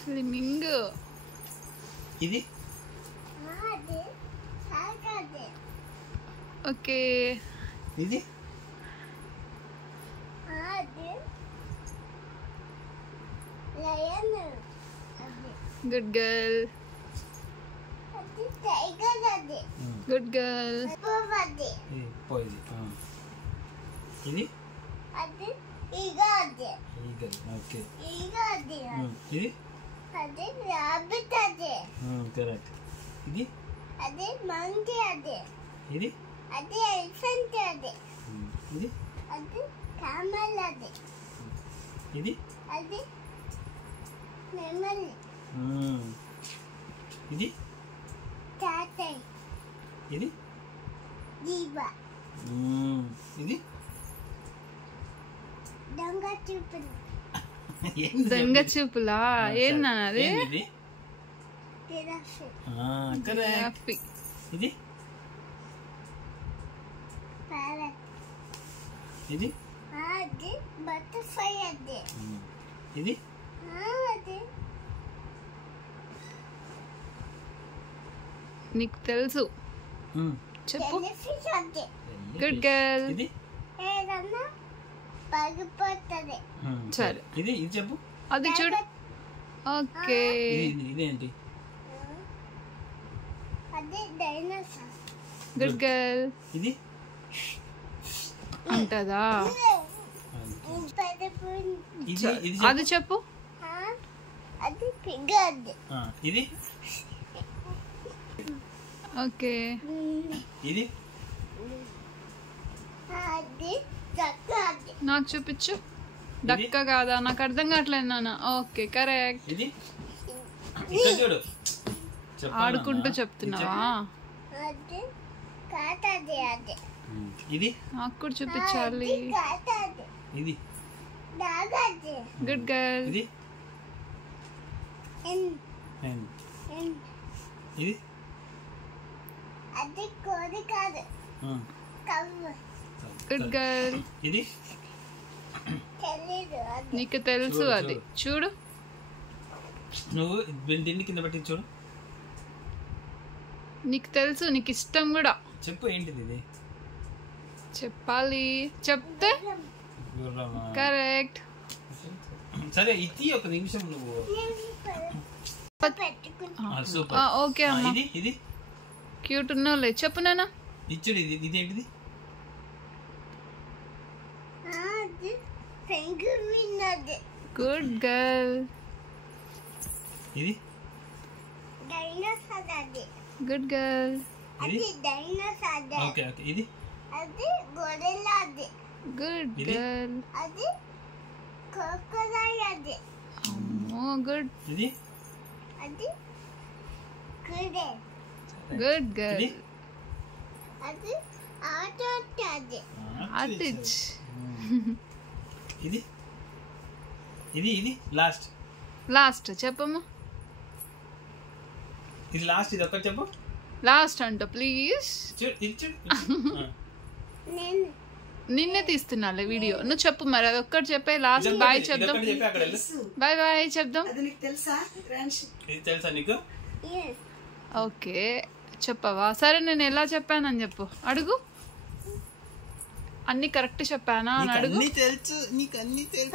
Flamingo. ఇది okay. ఇది good girl. Good girl. పోయింది. ఇది ఓకే. ఇది కరెక్ట్. ఇది ఇది ఇది ఇది ఇది ఇది ఇది దొంగ చూపులా? ఏందన్నది? ఇది ఇది ఇది నీకు తెలుసు, చెప్పు. Good girl. ఇది సరే, ఇది ఇది చెప్పు. అది చూడు. ఓకే. ఇదేంటి? Good girl. ఇది ఉంటదా? అది చెప్పు. ఇది ఓకే. ఇది నాకు చూపించు. డక్క కాదా? నాకు అర్థం కావట్లేదు నాన్న. Okay, correct. ఇది చూడు. ఆడుకుంటూ చెప్తున్నావా? ఇది నాకు కూడా చూపించాలి. ఇది గుడ్ గర్ల్. ఇది ఇది గుడ్ గర్ల్. ఇది నీకు తెలుసు, అది చూడు. నువ్వు దీన్ని కింద పెట్టి చూడు. నీకు తెలుసు, నీకు ఇష్టం కూడా. చెప్పు, ఏంటిది ఇది? చెప్పాలి, చెప్తే కరెక్ట్. సరే, ఇది ఒక నిమిషం నువ్వు. ఓకే అమ్మా. ఇది ఇది క్యూట్ ఉన్నావులే. చెప్పు నాన్న. ఇచ్చుడు. ఇది ఇదేంటిది? Good girl. ఇది గుడ్ గర్ల్. Okay okay. ఇది గుడ్ గర్ల్. అమ్మో, గుడ్. ఇది గుడ్ గర్ల్. అది ఇది ఇది ఇది లాస్ట్. లాస్ట్ చెప్పమ్మా. ఇది లాస్ట్. ఇది ఒక్కటి చెప్పు. లాస్ట్ అంట ప్లీజ్. నిన్నే తీస్తున్నాలే వీడియో. నువ్వు చెప్పు మరి, అది ఒక్కటి చెప్పే. లాస్ట్ బాయ్ చెప్దాం. బాయ్ బాయ్ చెప్దాం. తెలుసా నీకు? ఓకే, చెప్పవా? సరే, నేను ఎలా చెప్పానని చెప్పు. అడుగు. అన్ని కరెక్ట్ చెప్పానా అని అడుగు. తెలుసు, నీకు అన్ని తెలుసు.